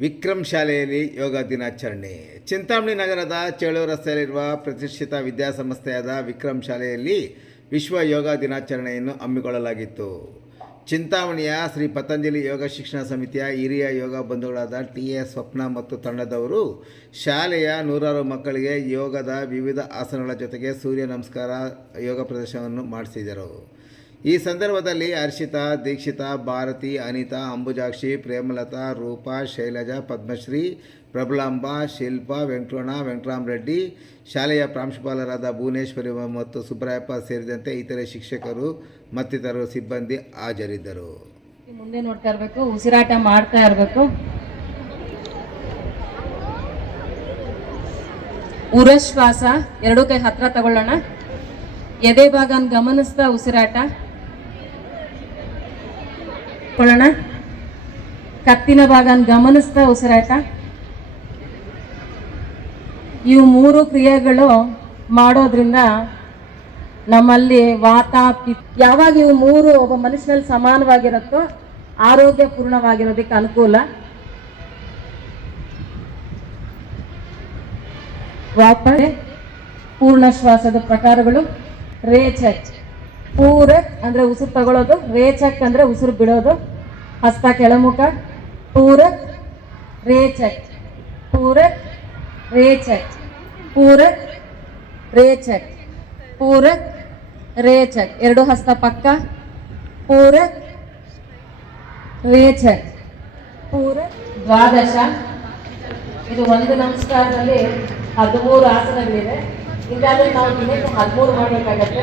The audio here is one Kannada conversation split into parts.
ವಿಕ್ರಮ್ ಶಾಲೆಯಲ್ಲಿ ಯೋಗ ದಿನಾಚರಣೆ. ಚಿಂತಾಮಣಿ ನಗರದ ಚೇಳೂರು ರಸ್ತೆಯಲ್ಲಿರುವ ಪ್ರತಿಷ್ಠಿತ ವಿದ್ಯಾಸಂಸ್ಥೆಯಾದ ವಿಕ್ರಮ್ ಶಾಲೆಯಲ್ಲಿ ವಿಶ್ವ ಯೋಗ ದಿನಾಚರಣೆಯನ್ನು ಹಮ್ಮಿಕೊಳ್ಳಲಾಗಿತ್ತು. ಚಿಂತಾಮಣಿಯ ಶ್ರೀ ಪತಂಜಲಿ ಯೋಗ ಶಿಕ್ಷಣ ಸಮಿತಿಯ ಹಿರಿಯ ಯೋಗ ಬಂಧುಗಳಾದ ಟಿ ಎ ಸ್ವಪ್ನ ಮತ್ತು ತಂಡದವರು ಶಾಲೆಯ ನೂರಾರು ಮಕ್ಕಳಿಗೆ ಯೋಗದ ವಿವಿಧ ಆಸನಗಳ ಜೊತೆಗೆ ಸೂರ್ಯ ನಮಸ್ಕಾರ ಯೋಗ ಪ್ರದರ್ಶನವನ್ನು ಮಾಡಿಸಿದರು. ಈ ಸಂದರ್ಭದಲ್ಲಿ ಹರ್ಷಿತಾ, ದೀಕ್ಷಿತಾ, ಭಾರತಿ, ಅನಿತಾ, ಅಂಬುಜಾಕ್ಷಿ, ಪ್ರೇಮಲತಾ, ರೂಪಾ, ಶೈಲಜಾ, ಪದ್ಮಶ್ರೀ, ಪ್ರಬಲಾಂಬ, ಶಿಲ್ಪಾ ವೆಂಕಟೋಣ ವೆಂಕಟರಾಮ್ ರೆಡ್ಡಿ ಶಾಲೆಯ ಪ್ರಾಂಶುಪಾಲರಾದ ಭುವನೇಶ್ವರಿ ಮತ್ತು ಸುಬ್ರಾಯಪ್ಪ ಸೇರಿದಂತೆ ಇತರೆ ಶಿಕ್ಷಕರು, ಮತ್ತಿತರರು ಸಿಬ್ಬಂದಿ ಹಾಜರಿದ್ದರು. ಮುಂದೆ ನೋಡ್ತಾ ಇರಬೇಕು, ಉಸಿರಾಟ ಮಾಡ್ತಾ ಇರಬೇಕು. ಉರಶ್ವಾಸ ಎರಡು ಕೈ ಹತ್ರ ತಗೊಳ್ಳೋಣ. ಎದೆ ಭಾಗನ ಗಮನಿಸ್ತಾ ಉಸಿರಾಟ. ಕೊಳ್ಳೋಣ ಕತ್ತಿನ ಭಾಗನ ಗಮನಿಸ್ತಾ ಉಸಿರಾಟ. ಇವು ಮೂರು ಕ್ರಿಯೆಗಳು ಮಾಡೋದ್ರಿಂದ ನಮ್ಮಲ್ಲಿ ವಾತ ಯಾವಾಗ ಇವು ಮೂರು ಒಬ್ಬ ಮನುಷ್ಯನಲ್ಲಿ ಸಮಾನವಾಗಿರುತ್ತೋ ಆರೋಗ್ಯ ಪೂರ್ಣವಾಗಿರೋದಕ್ಕೆ ಅನುಕೂಲ. ವಾಪಸ್ ಪೂರ್ಣ ಶ್ವಾಸದ ಪ್ರಕಾರಗಳು. ರೇಚಕ್ ಪೂರಕ್ ಅಂದ್ರೆ ಉಸಿರು ತಗೊಳ್ಳೋದು ರೇಚಕ್ ಅಂದ್ರೆ ಉಸಿರು ಬಿಡೋದು. ಹಸ್ತ ಕೆಳಮುಖ ಪೂರಕ್ ರೇಚಕ್ ಪೂರಕ್ ರೇಚಕ್ ಪೂರಕ್ ರೇಚಕ್ ಪೂರಕ್ ರೇಚಕ್. ಎರಡು ಹಸ್ತ ಪಕ್ಕ ಪೂರಕ್ ರೇಚಕ್ ಪೂರಕ್ ದ್ವಾದಶ. ಇದು ಒಂದು ನಮಸ್ಕಾರದಲ್ಲಿ ಹದಿಮೂರು ಆಸನಗಳಿವೆ. ಈಗ ನಾವು ದಿನಕ್ಕೆ ಹದಿಮೂರು ಮಾಡಬೇಕಾಗತ್ತೆ?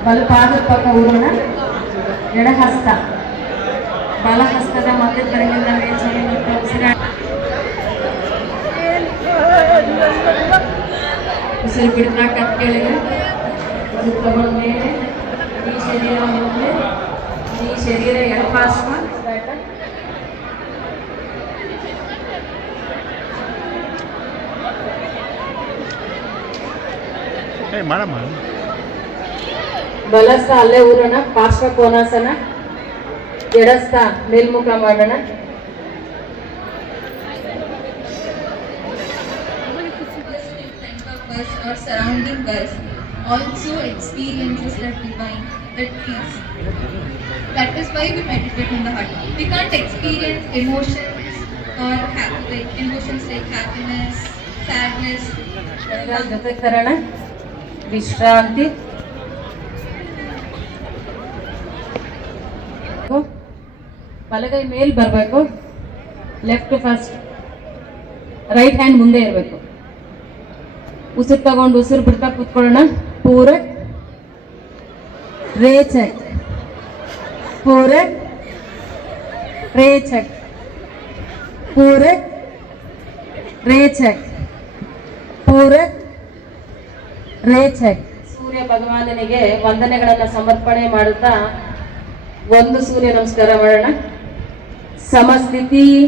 ಬಲಪಾರ್ಶ್ವ ಬಲಪಾದ ಪಕ್ಕ ಊರೋಣ ಎಡಹಸ್ತ ಬಲಹಸ್ತದ ಮಧ್ಯದ ಬೆರಳಿಂದ ಮೇಲ್ಚಾಲೆ ನೋಡುವ ಉಸಿರಾಟ ಉಸಿರು ಬಿಡ್ತಾ ಕೆಳಗೆ ಉಸಿರು ತಗೊಂಡ ಮೇಲೆ ಈ ಶರೀರ ಮುಂದೆ ಈ ಶರೀರ ಎಡಪಾರ್ಶ್ವ ಉಸಿರಾಟ ಏ ಮಾಡಮ್ಮ ಬಲಸ್ಥ ಅಲ್ಲೇ ಊರೋಣ ಪಾರ್ಶ್ವ ಕೋನಾಸನ ಎಡಸ್ಥ ಮೇಲ್ಮುಖ ಮಾಡೋಣ of us or surrounding us also experiences that divine, that peace. That is why we meditate in the heart. We can't experience emotions or happy, like emotions like happiness, sadness. Belagavi ಜೊತೆಗೆ ತರೋಣ ವಿಶ್ರಾಂತಿ ಬಲಗೈ ಮೇಲ್ ಬರಬೇಕು. ಲೆಫ್ಟ್ ಫಸ್ಟ್ ರೈಟ್ ಹ್ಯಾಂಡ್ ಮುಂದೆ ಇರಬೇಕು. ಉಸಿರು ತಗೊಂಡು ಉಸಿರು ಬಿಡ್ತಾ ಕೂತ್ಕೊಳ್ಳೋಣ. ರೇ ರೇಚಕ್ ಪೂರ. ರೇಚಕ್ ಪೂರಕ್ ರೇಚಕ್ ರೇ ರೇಚಕ್ ಸೂರ್ಯ ಭಗವಾನನಿಗೆ ವಂದನೆಗಳನ್ನ ಸಮರ್ಪಣೆ ಮಾಡುತ್ತಾ ಒಂದು ಸೂರ್ಯ ನಮಸ್ಕಾರ ಮಾಡೋಣ. ಸಮಸ್ಥಿತಿ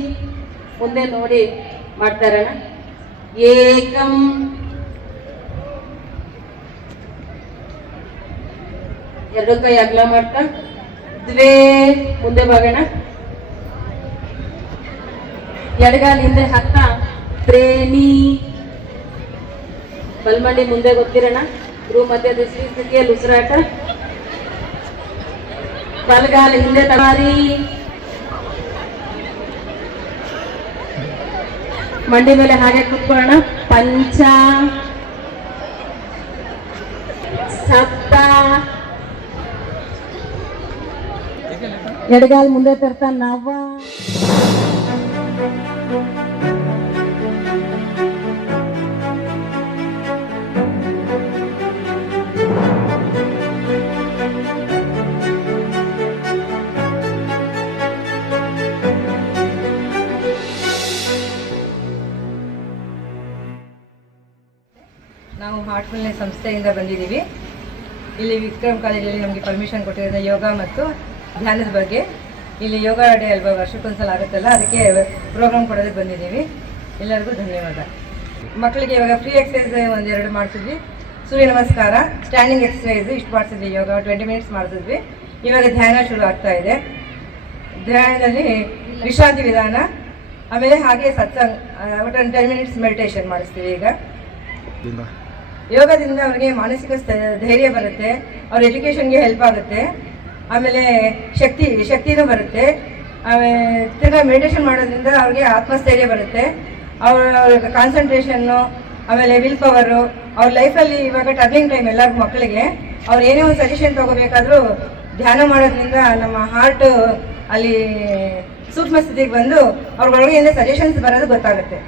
ಮುಂದೆ ನೋಡಿ ಮಾಡ್ತಾರಣ. ಏಕಂ ಎರಡು ಕೈ ಅಗಲ ಮಾಡ್ತಾ, ದ್ವೇ ಮುಂದೆ ಬಾಗೋಣ. ಎಡಗಾಲ ಹಿಂದೆ ಹತ್ತ, ಪ್ರೇಮಿ. ಬಲ್ಮಂಡಿ ಮುಂದೆ ಗೊತ್ತಿರೋಣ. ಗುರು ಮಧ್ಯದ ಸ್ಥಿತಿಯಲ್ಲಿ ಉಸಿರಾಟ. ಬಲಗಾಲ ಹಿಂದೆ ತಮಾರಿ ಮಂಡಿ ಮೇಲೆ ಹಾಗೆ ಕುತ್ಕೊಳ್ಳೋಣ. ಪಂಚ ಸಪ್ತ. ಎಡಗಾಲ್ ಮುಂದೆ ತರ್ತಾ ನವ. ಸಂಸ್ಥೆಯಿಂದ ಬಂದಿದ್ದೀವಿ. ಇಲ್ಲಿ ವಿಕ್ರಮ್ ಕಾಲೇಜಲ್ಲಿ ನಮಗೆ ಪರ್ಮಿಷನ್ ಕೊಟ್ಟಿರೋದು ಯೋಗ ಮತ್ತು ಧ್ಯಾನದ ಬಗ್ಗೆ. ಇಲ್ಲಿ ಯೋಗ ಡೇ ಅಲ್ವಾ, ವರ್ಷಕ್ಕೊಂದ್ಸಲ ಆಗುತ್ತಲ್ಲ, ಅದಕ್ಕೆ ಪ್ರೋಗ್ರಾಮ್ ಕೊಡೋದಕ್ಕೆ ಬಂದಿದ್ದೀವಿ. ಎಲ್ಲರಿಗೂ ಧನ್ಯವಾದ. ಮಕ್ಕಳಿಗೆ ಇವಾಗ ಫ್ರೀ ಎಕ್ಸಸೈಸ್ ಒಂದೆರಡು ಮಾಡಿಸಿದ್ವಿ. ಸೂರ್ಯ ನಮಸ್ಕಾರ. ಸ್ಟ್ಯಾಂಡಿಂಗ್ ಎಕ್ಸಸೈಸ್ ಇಷ್ಟು ಮಾಡಿಸಿದ್ವಿ ಯೋಗ ಟ್ವೆಂಟಿ ಮಿನಿಟ್ಸ್ ಮಾಡಿಸಿದ್ವಿ. ಇವಾಗ ಧ್ಯಾನ ಶುರು ಆಗ್ತಾ ಇದೆ. ಧ್ಯಾನದಲ್ಲಿ ವಿಶ್ರಾಂತಿ ವಿಧಾನ, ಆಮೇಲೆ ಹಾಗೆ ಸತ್ಸಂಗ್ ಒಟ್ಟು ಟೆನ್ ಮಿನಿಟ್ಸ್ ಮೆಡಿಟೇಷನ್ ಮಾಡಿಸ್ತೀವಿ ಈಗ. ಯೋಗದಿಂದ ಅವರಿಗೆ ಮಾನಸಿಕ ಧೈರ್ಯ ಬರುತ್ತೆ, ಅವ್ರ ಎಜುಕೇಷನ್ಗೆ ಹೆಲ್ಪ್ ಆಗುತ್ತೆ, ಆಮೇಲೆ ಶಕ್ತಿ, ಶಕ್ತಿನೂ ಬರುತ್ತೆ ತಿರ್ಗಾ ಮೆಡಿಟೇಷನ್ ಮಾಡೋದ್ರಿಂದ ಅವ್ರಿಗೆ ಆತ್ಮಸ್ಥೈರ್ಯ ಬರುತ್ತೆ, ಅವ್ರ ಕಾನ್ಸಂಟ್ರೇಷನ್ನು ಆಮೇಲೆ ವಿಲ್ ಪವರು ಅವ್ರ ಲೈಫಲ್ಲಿ ಇವಾಗ ಟರ್ನಿಂಗ್ ಟೈಮ್ ಎಲ್ಲರಿಗೂ ಮಕ್ಕಳಿಗೆ, ಅವ್ರು ಏನೇ ಒಂದು ಸಜೆಷನ್ ತೊಗೋಬೇಕಾದ್ರೂ ಧ್ಯಾನ ಮಾಡೋದ್ರಿಂದ ನಮ್ಮ ಹಾರ್ಟ್ ಅಲ್ಲಿ ಸೂಕ್ಷ್ಮ ಸ್ಥಿತಿಗೆ ಬಂದು ಅವ್ರ ಒಳಗೆಯಿಂದ ಸಜೆಷನ್ಸ್ ಬರೋದು ಗೊತ್ತಾಗುತ್ತೆ.